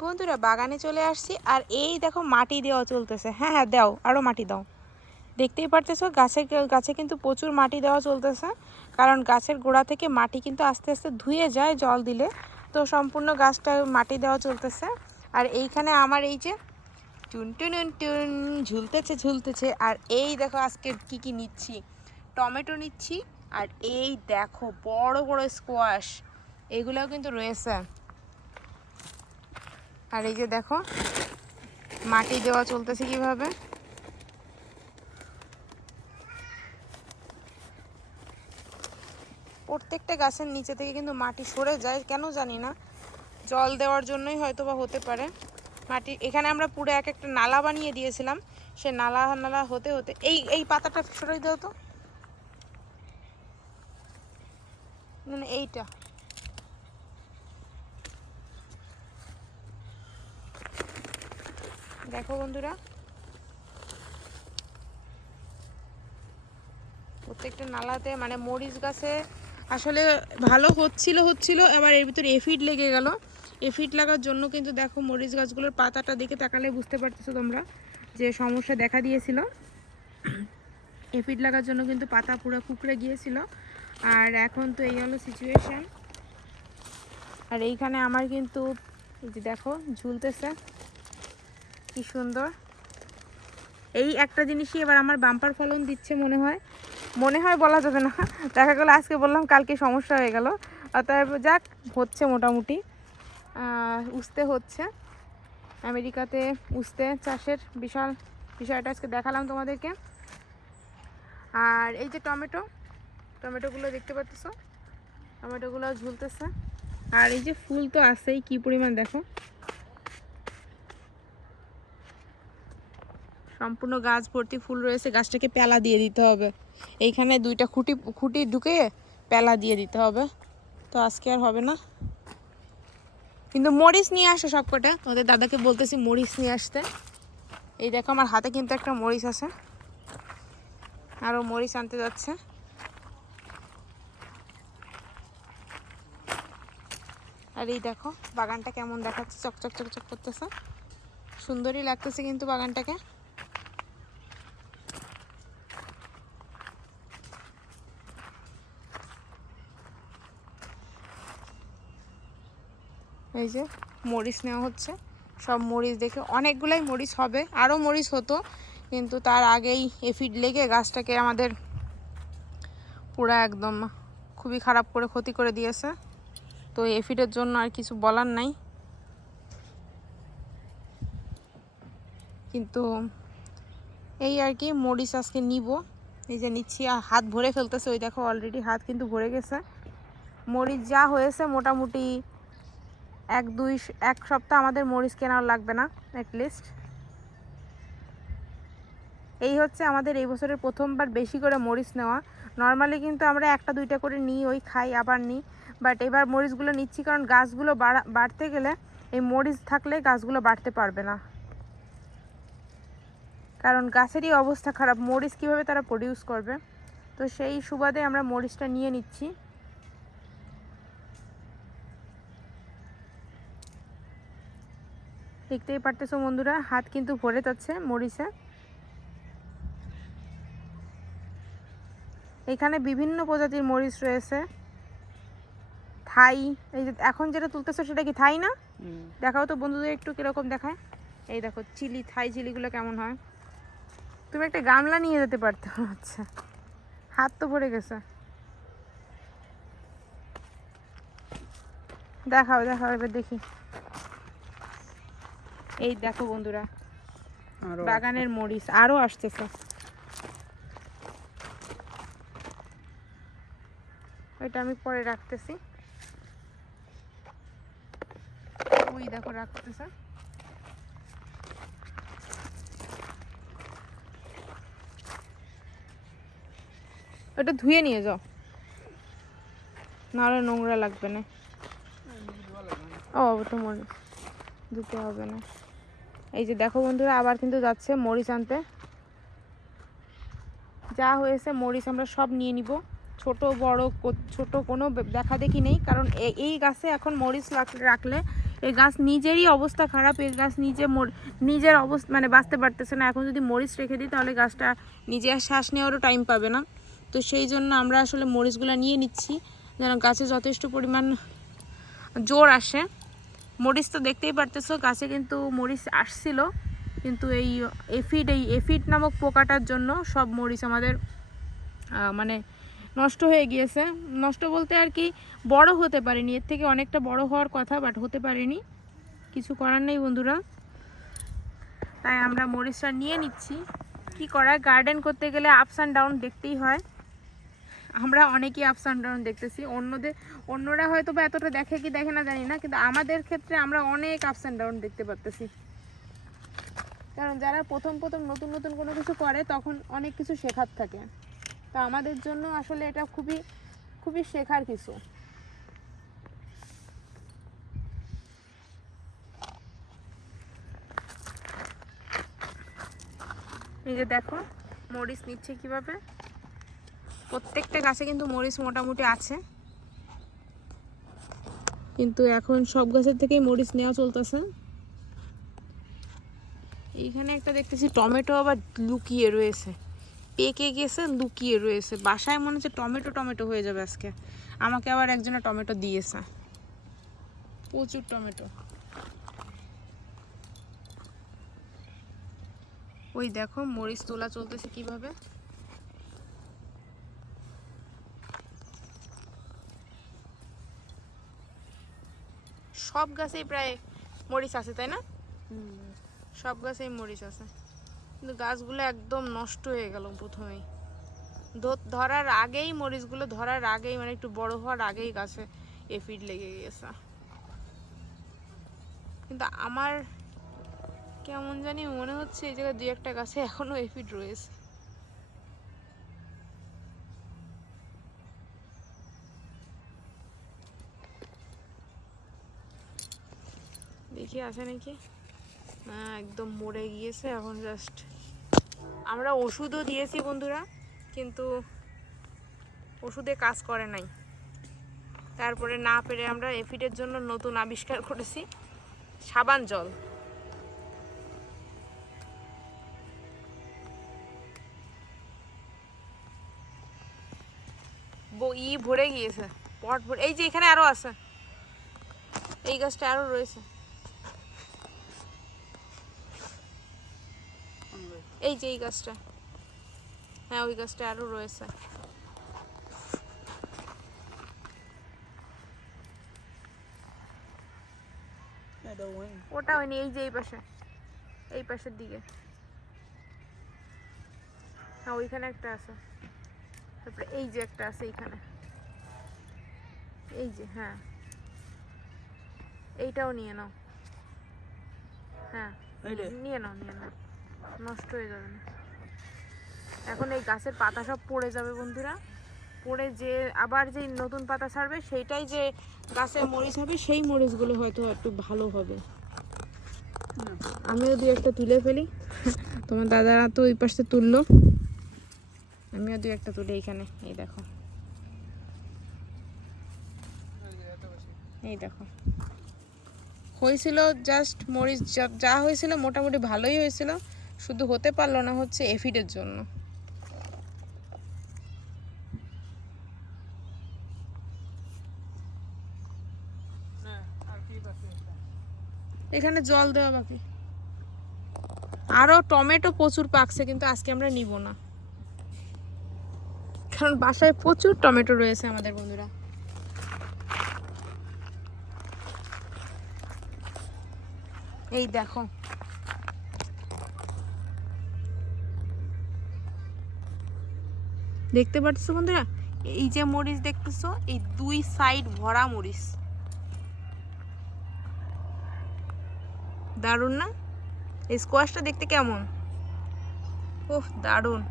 বন্ধুরা, বাগানে চলে আসছি আর এই দেখো মাটি দেওয়া চলতেছে। হ্যাঁ হ্যাঁ দাও আরও মাটি দাও। দেখতেই পারতেছো, গাছে গাছে কিন্তু প্রচুর মাটি দেওয়া চলতেছে, কারণ গাছের গোড়া থেকে মাটি কিন্তু আস্তে আস্তে ধুয়ে যায় জল দিলে। তো সম্পূর্ণ গাছটা মাটি দেওয়া চলতেছে। আর এইখানে আমার এই যে টুন টুন টুন ঝুলতেছে ঝুলতেছে। আর এই দেখো আজকে কি কি নিচ্ছি? টমেটো নিচ্ছি। আর এই দেখো বড় বড় স্কোয়াশ এগুলোও কিন্তু রয়েছে। আর এই যে দেখো মাটি দেওয়া চলতেছে কীভাবে? প্রত্যেকটা গাছের নিচে থেকে কিন্তু মাটি সরে যায় কেন জানি না। জল দেওয়ার জন্যই হয়তো বা হতে পারে। মাটি এখানে আমরা পুরো এক একটা নালা বানিয়ে দিয়েছিলাম। সে নালা নালা হতে হতে এই এই পাতাটা সরাই দাও তো। না না, এইটা। দেখো বন্ধুরা। প্রত্যেকটা নালাতে মানে মরিচ গাছে আসলে ভালো হচ্ছিল হচ্ছিল, এবার এর ভিতরে এফিড লেগে গেল। এফিড লাগার জন্য কিন্তু দেখো মরিচ গাছগুলোর পাতাটা দেখে তাকালে বুঝতে পারতেছো তোমরা যে সমস্যা দেখা দিয়েছিল। এফিড লাগার জন্য কিন্তু পাতা পুরো কুকড়ে গিয়েছিল। আর এখন তো এই হলো সিচুয়েশান আর এইখানে আমার কিন্তু যে দেখো, ঝুলতেছে। কি সুন্দর। এই একটা জিনিসই এবার আমার বাম্পার ফলন দিচ্ছে মনে হয়। মনে হয় বলা যাবে না। দেখা গেলো আজকে বললাম কালকে সমস্যা হয়ে গেল। অতএব যাক, হচ্ছে মোটামুটি। উস্তে হচ্ছে। আমেরিকাতে উস্তে চাষের বিশাল বিষয়টা আজকে দেখালাম তোমাদেরকে। আর এই যে টমেটো, টমেটোগুলো দেখতে পাচ্ছ? টমেটোগুলো ঝুলতেছে। আর এই যে ফুল তো আছেই, কি পরিমাণ দেখো। সম্পূর্ণ গাছ ভর্তি ফুল রয়েছে, গাছটাকে পেলা দিয়ে দিতে হবে। এইখানে দুইটা খুঁটি খুঁটি ঢুকে পেলা দিয়ে দিতে হবে। তো আজকে আর হবে না। কিন্তু মরিচ নিয়ে আসো সব কটা তোমাদের দাদাকে বলতেছি মরিচ নিয়ে আসতে। এই দেখো আমার হাতে কিন্তু একটা মরিচ আছে। আরও মরিচ আনতে যাচ্ছে। আর এই দেখো, বাগানটা কেমন দেখাচ্ছে, চকচক চকচক করতেছে। সুন্দরই লাগতেছে কিন্তু বাগানটাকে। এই যে মরিচ নেওয়া হচ্ছে। সব মরিচ দেখে অনেকগুলাই মরিচ হবে। আরও মরিচ হতো, কিন্তু তার আগেই এফিড লেগে গাছটাকে আমাদের পুরো একদম খুবই খারাপ করে ক্ষতি করে দিয়েছে। তো এফিডের জন্য আর কিছু বলার নাই। কিন্তু এই আর কি মরিচ আজকে নিব। এই যে নিচ্ছি, আর হাত ভরে ফেলতেছে। ওই দেখো অলরেডি হাত কিন্তু ভরে গেছে। মরিচ যা হয়েছে মোটামুটি এক, দুই, এক সপ্তাহ আমাদের মরিচ কেনার লাগবে না অ্যাটলিস্ট এই হচ্ছে আমাদের এই বছরের প্রথমবার বেশি করে মরিচ নেওয়া। নর্মালি কিন্তু আমরা একটা, দুইটা করে নিই, ওই খাই, আবার নিই। বাট এবার মরিচগুলো নিচ্ছি কারণ গাছগুলো বাড়া, বাড়তে গেলে এই মরিচ থাকলে গাছগুলো বাড়তে পারবে না। কারণ গাছেরই অবস্থা খারাপ, মরিচ কীভাবে তারা প্রডিউস করবে? তো সেই সুবাদে আমরা মরিচটা নিয়ে নিচ্ছি। দেখতেই পারতেছো বন্ধুরা হাত কিন্তু ভরে যাচ্ছে মরিচে। এখানে বিভিন্ন প্রজাতির মরিচ রয়েছে। থাই এই যে এখন যেটা তুলতেছো সেটা কি থাই না? দেখাও তো বন্ধুদের একটু কীরকম দেখায়। এই দেখো চিলি থাই চিলিগুলো কেমন হয়। তুমি একটা গামলা নিয়ে যেতে পারতে আচ্ছা। হাত তো ভরে গেছে। দেখাও দেখাও এবার দেখি। এই দেখো বন্ধুরা বাগানের মরিচ আরও আসতেছে। এটা আমি পরে রাখতেছি। ওই দেখো রাখতেছে। ওটা ধুয়ে নিয়ে যাও। নাহলে নোংরা লাগবে না। ও ওটা মরিচ। ধুতে হবে না। এই যে দেখো বন্ধুরা, আবার কিন্তু যাচ্ছে মরিচ আনতে। যা হয়েছে মরিচ আমরা সব নিয়ে নিব। ছোট, বড় ছোট কোনো দেখা দেখি নেই, কারণ এই গাছে এখন মরিচ রাখ- রাখলে এই গাছ নিজেরই অবস্থা খারাপ, এই গাছ নিজে নিজের অবস্থা মানে বাঁচতে পারতেছে না। এখন যদি মরিচ রেখে দিই, তাহলে গাছটা নিজে আর শ্বাস নেওয়ারও টাইম পাবে না। তো সেই জন্য আমরা আসলে মরিচগুলো নিয়ে নিচ্ছি, যেন গাছে যথেষ্ট পরিমাণ জোর আসে। মরিচ তো দেখতেই পারতেছো, গাছে কিন্তু মরিচ আসছিল। কিন্তু এই এফিড এই এফিড নামক পোকাটার জন্য সব মরিচ আমাদের মানে নষ্ট হয়ে গিয়েছে। নষ্ট বলতে আর কি বড় হতে পারেনি, এর থেকে অনেকটা বড় হওয়ার কথা বাট হতে পারেনি। কিছু করার নেই বন্ধুরা। তাই আমরা মরিচটা নিয়ে নিচ্ছি। কি করা গার্ডেন করতে গেলে আপস অ্যান্ড ডাউন দেখতেই হয়। আমরা অনেকেই আপস অ্যান্ড ডাউন দেখতেছি। অন্যদের, অন্যরা হয়তো বা এতটা দেখে কি দেখে না জানি না, কিন্তু আমাদের ক্ষেত্রে আমরা অনেক আপস অ্যান্ড ডাউন দেখতে পারতেছি। কারণ যারা প্রথম প্রথম নতুন নতুন কোনো কিছু করে, তখন অনেক কিছু শেখার থাকে। তো আমাদের জন্য আসলে এটা খুবই খুবই শেখার কিছু। এই যে দেখো, মরিচ নিচ্ছে কীভাবে? প্রত্যেকটা গাছে কিন্তু মরিচ মোটামুটি আছে। কিন্তু এখন সব গাছের থেকেই মরিচ নেওয়া চলতেছে। এইখানে একটা দেখতেছি, টমেটো আবার লুকিয়ে রয়েছে। পেকে গেছে, লুকিয়ে রয়েছে। বাসায় মনে হচ্ছে টমেটো টমেটো হয়ে যাবে আজকে। আমাকে আবার একজনে টমেটো দিয়েছে। প্রচুর টমেটো। ওই দেখো, মরিচ তোলা চলতেছে কীভাবে? সব গাছেই প্রায় মরিচ আছে তাই না? সব গাছেই মরিচ আছে। কিন্তু গাছগুলো একদম নষ্ট হয়ে গেল প্রথমেই। ধরার আগেই মরিচগুলো ধরার আগেই মানে একটু বড় হওয়ার আগেই গাছে এফিড লেগে গেছে। কিন্তু আমার কেমন জানি মনে হচ্ছে এই জায়গায় দুই একটা গাছে এখনও এফিড রয়েছে। দেখি আছে নাকি? না, একদম মরে গিয়েছে এখন জাস্ট আমরা ওষুধও দিয়েছি বন্ধুরা, কিন্তু ওষুধে কাজ করে নাই। তারপরে না পেরে আমরা এফিডের জন্য নতুন আবিষ্কার করেছি, সাবান জল। ই ভরে গিয়েছে, পট ভরে, এই যে এখানে আরও আছে। এই গাছটা আরও রয়েছে। এই যে এই গাছটা। হ্যাঁ ওই গাছটা আরও রয়েছে। ওটা হয়নি এই যে এই পাশে। এই পাশের দিকে। হ্যাঁ ওইখানে একটা আছে। তারপরে এই যে একটা আছে এইখানে। এই যে হ্যাঁ। এইটাও নিয়ে নাও। হ্যাঁ নিয়ে নাও নিয়ে নাও। নষ্ট হয়ে যাবে। এখন এই গাছের পাতা সব পড়ে যাবে বন্ধুরা। পড়ে যে আবার যে নতুন পাতা ছাড়বে, সেইটাই যে গাছে মরিচ হবে, সেই মরিচগুলো হয়তো একটু ভালো হবে। আমিও দুই একটা তুলে ফেলি। তোমার দাদারা তো ওই পাশে তুললো। আমিও দুই একটা তুলে এইখানে এই দেখো। এই দেখো। হয়েছিল জাস্ট মরিচ যা হয়েছিল, মোটামুটি ভালোই হয়েছিল। শুধু হতে পারল না হচ্ছে এফিডের জন্য। এখানে জল দেওয়া বাকি। আরও টমেটো প্রচুর পাকছে, কিন্তু আজকে আমরা নিব না। কারণ বাসায় প্রচুর টমেটো রয়েছে আমাদের বন্ধুরা। এই দেখো। দেখতে পাচ্ছ বন্ধুরা? এই যে মরিচ দেখতেছো, এই দুই সাইড ভরা মরিচ। দারুণ না? এই স্কোয়াশটা দেখতে কেমন? ওহ, দারুণ।